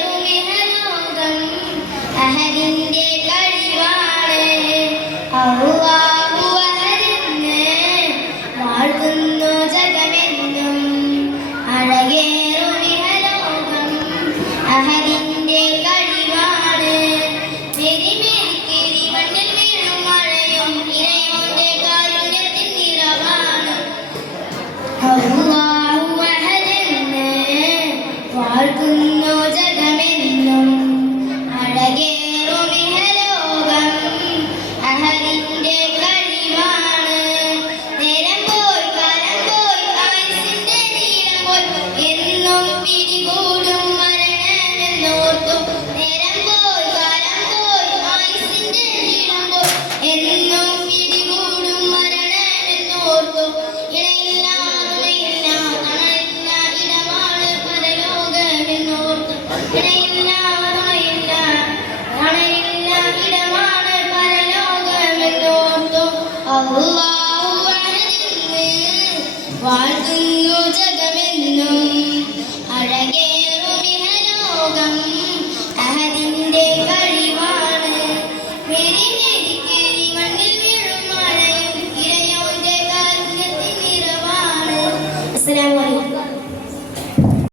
അഴകേറുമിഹലോകം അഹദിന്റെ കഴിവാണ് അല്ലാഹു അഹദെന്ന് വാഴ്ത്തുന്നു ജഗമെന്നും അഴകേറുമിഹലോകം അഹദിന്റെ കഴിവാണ് മെരിമെരിക്കിരി മണ്ണിൽ വീഴും മഴയും ഇരയോന്റെ കാരുണ്യത്തിൻ നിറവാണ് അല്ലാഹു അഹദെന്ന് വാഴ്ത്തുന്നു ജഗമെന്നും അഴകേറുമിഹലോകം അഹദിന്റെ കഴിവാണ് നേരം പോയി കാലം പോയി ആയുസ്സിന്റെ നീളം പോയി എന്നും പിടികൂടും മരണമെന്നോർത്തും നേരം പോയി കാലം പോയി ആയുസ്സിന്റെ നീളം പോയി എന്നും പിടികൂടും മരണമെന്നോർത്തും ഇടയില്ല തുണയില്ല തണലില്ല ഇടമാണ് പരലോകമെന്നോർത്തും ഇടയില്ല തുണയില്ല തണലില്ല ഇടമാണ് പരലോകമെന്നോർത്തും അല്ലാഹു അഹദെന്ന് വാഴ്ത്തുന്നു